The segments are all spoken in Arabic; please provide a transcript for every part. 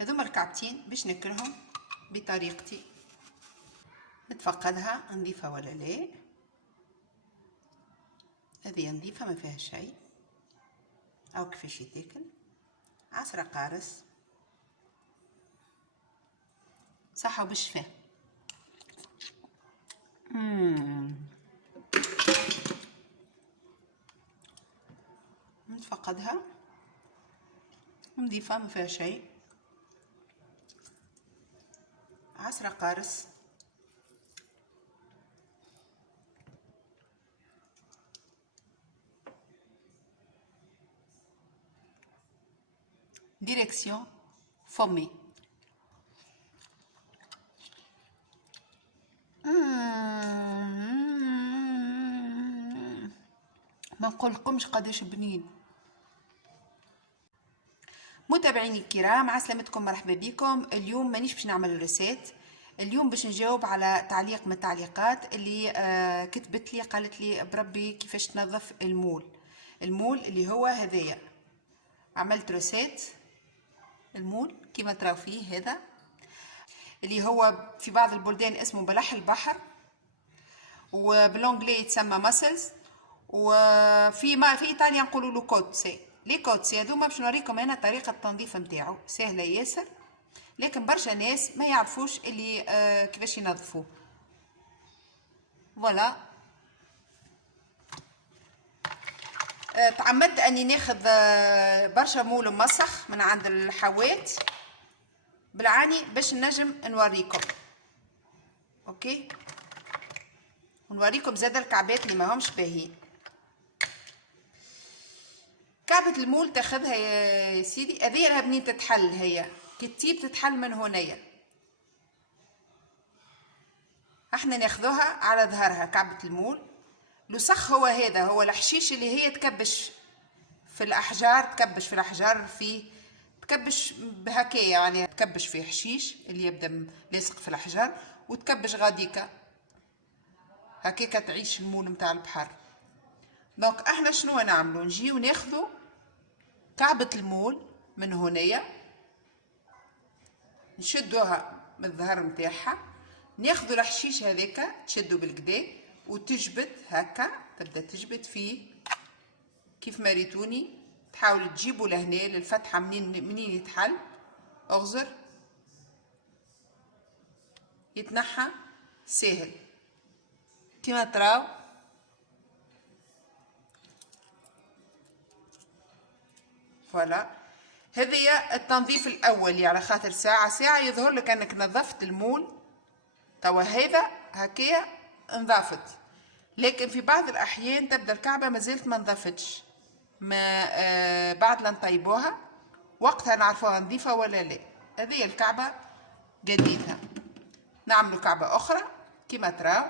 هذوما الكعبتين باش نكرهم بطريقتي. نتفقدها نضيفها ولا لا. هذه نضيفها ما فيها شيء، او كيفاش يتاكل. عصرة قارص، صحة وبالشفاء. نتفقدها نضيفها ما فيها شيء. عصرة قارص، ديريكسيون فمي. ما نقولكمش قداش بنين. متابعيني الكرام، عسلامتكم، مرحبا بكم. اليوم مانيش باش نعمل ريسيت، اليوم باش نجاوب على تعليق من التعليقات اللي كتبت لي، قالت لي بربي كيفاش تنظف المول اللي هو هذايا. عملت ريسيت المول كيما تراو فيه، هذا اللي هو في بعض البلدان اسمه بلح البحر، وبالانجلي يتسمى ماسلز، وفي في ايطاليا نقولوا له كوتسي. لي كوتسي هذوما باش نوريكم انا طريقه التنظيف نتاعو، سهله ياسر، لكن برشا ناس ما يعرفوش اللي كيفاش ينظفوه. فوالا. تعمدت اني ناخذ برشا مول مسخ من عند الحوات بالعاني باش نجم نوريكم. اوكي، ونوريكم زاد الكعبات اللي ما همش باهيين. كعبة المول تاخذها يا سيدي، هذه لها منين تتحل، هي كتيب تتحل من هنايا. احنا ناخذوها على ظهرها كعبة المول. لصخ هو هذا، هو الحشيش اللي هي تكبش في الاحجار، تكبش في الاحجار، في تكبش بهكايا، يعني تكبش في حشيش اللي يبدا لاصق في الاحجار، وتكبش غاديكا هكاكا تعيش المول متاع البحر. دونك احنا شنو نعملو؟ نجيو ناخذو كعبة المول من هنايا، نشدوها من الظهر متاعها، ناخذو الحشيش هذاكا تشدو بالكدا وتجبد هكا، تبدا تجبد فيه كيف ما ريتوني. تحاولوا تجيبوا لهنا للفتحه منين يتحل، اغزر يتنحى ساهل كما تراو. فوالا، هذه التنظيف الاولي، على خاطر ساعه يظهر لك انك نظفت المول. توا هذا هكايا نظافت، لكن في بعض الاحيان تبدا الكعبه مازالت ما نظفتش، ما بعد لا نطيبوها وقتها نعرفوها نظيفه ولا لا. هذه الكعبه جديدها، نعملوا كعبه اخرى كما تراو،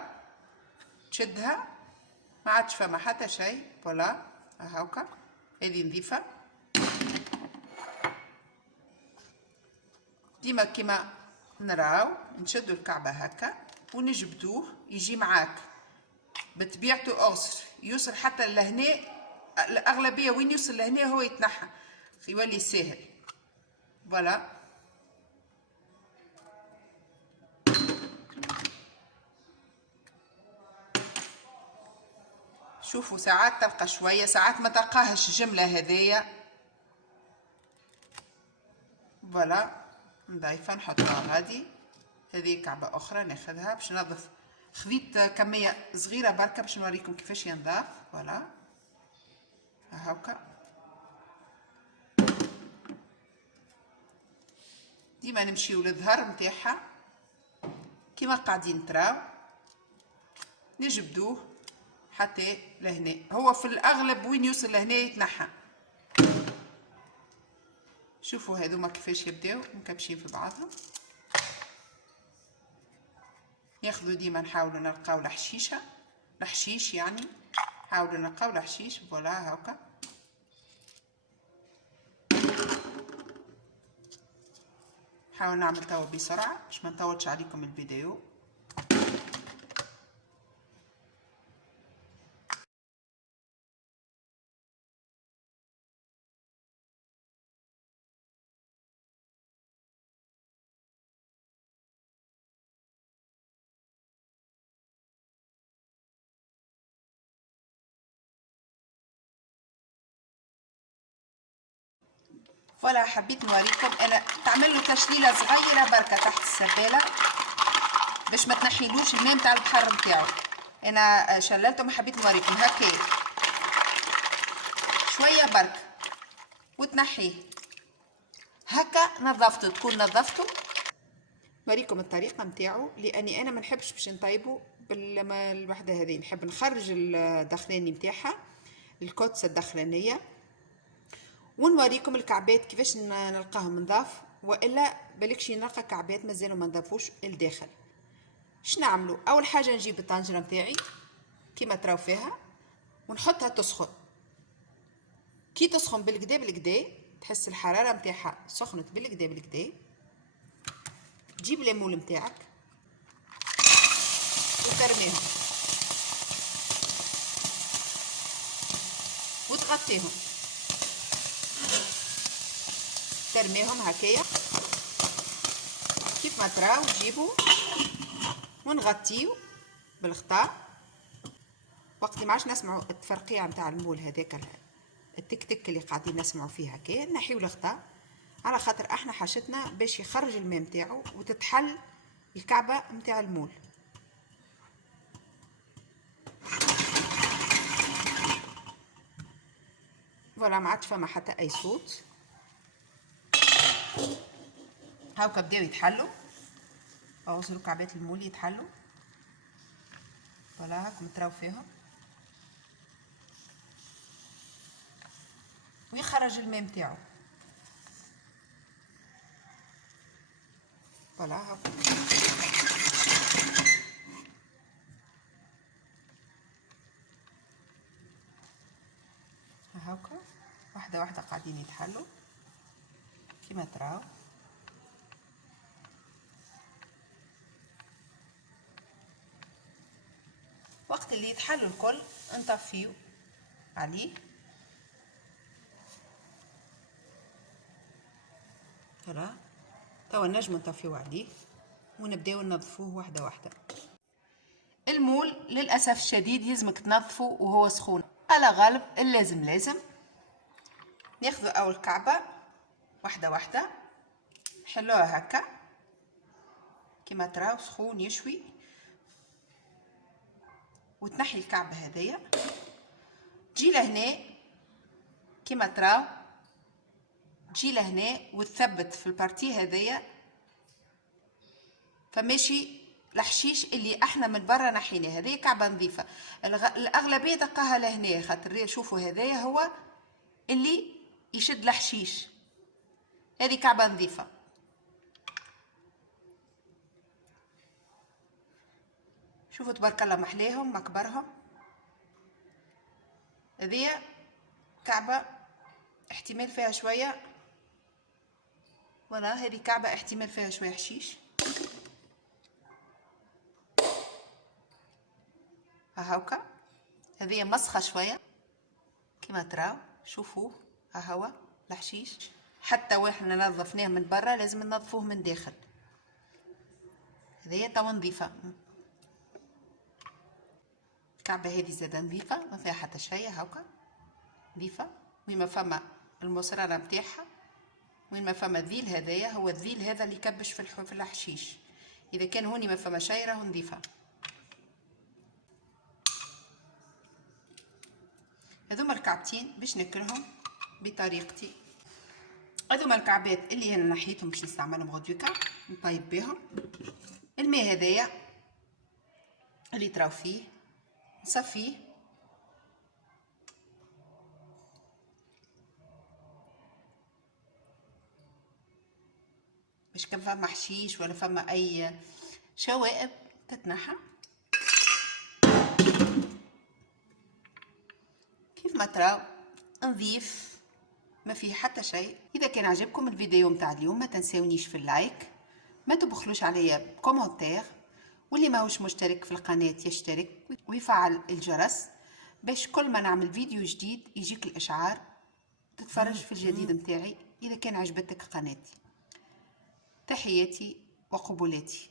تشدها ما عادش فما حتى شيء. فوالا هاكا، هذه نظيفه ديما كما نراو. نشدوا الكعبه هكا ونجبدوه، يجي معاك بطبيعته أغصر، يوصل حتى لهنا. الأغلبية وين يوصل لهنا هو يتنحى، يولي ساهل. فوالا، شوفوا ساعات تلقى شوية، ساعات ما تلقاهش جملة هذيا. فوالا، نضيفها نحطها غادي. هذه كعبة أخرى ناخذها باش ننظف. خذيت كمية صغيرة بركة باش نوريكم كيفاش ينضاف. فوالا هاكا، ديما نمشيو للظهر متاعها كيما قاعدين تراو، نجبدوه حتى لهنا. هو في الاغلب وين يوصل لهنا يتنحى. شوفوا هذوما كيفاش يبداو مكبشين في بعضهم. ياخذوا ديما، نحاولوا نلقاو الحشيش يعني حاولوا نلقاو الحشيش. فوالا هاكا، نحاول نعمل توا بسرعه باش ما نطولش عليكم الفيديو. فوالا حبيت نوريكم. انا تعمل له تشليله صغيره بركه تحت السباله باش ما تنحيلوش الماء نتاع البحر نتاعو. انا شللته، حبيت نوريكم هكا شويه برك وتنحيه هكا. نظفته، تكون نظفته. نوريكم الطريقه نتاعو، لاني انا ما نحبش باش نطيبه بالماء الوحده هذه، نحب نخرج الدخلاني نتاعها، الكوتسه الدخلانيه، ونوريكم الكعبات كيفاش نلقاهم نضاف، والا بالكش نلقى كعبات مازالوا ما نضافوش الداخل. اش نعملوا؟ اول حاجه نجيب الطنجره نتاعي كيما تراو فيها ونحطها تسخن. كي تسخن بالكدا بالكدا، تحس الحراره نتاعها سخنت بالكدا بالكدا، تجيب ليمون نتاعك وترميهم وتغطيهم، ترميهم هكايا كيف ما تراو. تجيبوا ونغطيو بالغطاء. وقت ما عادش نسمعوا التفرقيع نتاع المول هذاك التك تك اللي قاعدين نسمعوا فيه هكا، نحيو الغطاء على خاطر احنا حاجتنا باش يخرج الماء نتاعو وتتحل الكعبه نتاع المول. فوالا ما عادش فما حتى اي صوت. هاكا بداو يتحلوا، اوصلوا كعبات المول يتحلوا. فوالا هاكم تراو فيهم ويخرج الماء نتاعو. فوالا هاكا هاكا واحده واحده قاعدين يتحلوا كيما تراو. وقت اللي يتحلوا الكل نطفيو عليه. ترى توا نجمو نطفيو عليه ونبداو ننظفوه واحده واحده. المول للاسف الشديد يلزمك تنظفه وهو سخون على غالب. لازم ناخذ اول كعبه واحده واحده، نحلوها هكا كيما تراو سخون يشوي، وتنحي الكعبه هذيا، تجي لهنا كيما تراو، تجي لهنا وتثبت في البارتي هذيا. فماشي الحشيش اللي احنا من برا نحيناه، هذه كعبه نظيفه. الاغلبيه دقاها لهنا خاطر شوفوا هذايا هو اللي يشد الحشيش. هذه كعبه نظيفه. شوفوا تبارك الله محليهم مكبرهم. هذه كعبه احتمال فيها شويه، ولا هذه كعبه احتمال فيها شويه حشيش. هاكا هذه مسخه شويه كما تراو. شوفوا ها هو الحشيش، حتى واحنا نظفناه من برا لازم ننظفوه من داخل. هذه توا نظيفه. الكعبه هذه زاده نظيفه ما فيها حتى شيء. هاكا نظيفه. وين ما فما المصرانه نتاعها، وين ما فما ذيل، هذايا هو الذيل هذا اللي يكبش في الحشيش. اذا كان هوني ما فما شيء راهو نظيفه. هذوما الكعبتين باش نكرهم بطريقتي. هذوما الكعبات اللي انا نحيتهم باش نستعملهم غدوكا نطيب بهم. الماء هذايا اللي تراو فيه نصفيه باش كان فما حشيش ولا فما اي شوائب تتنحى. كيف ما تراو نظيف ما فيه حتى شيء. اذا كان عجبكم الفيديو متاع اليوم ما تنساونيش في اللايك، ما تبخلوش عليا بكومنتير، واللي ماهوش مشترك في القناه يشترك ويفعل الجرس باش كل ما نعمل فيديو جديد يجيك الاشعار تتفرج في الجديد متاعي. اذا كان عجبتك قناتي، تحياتي وقبولاتي.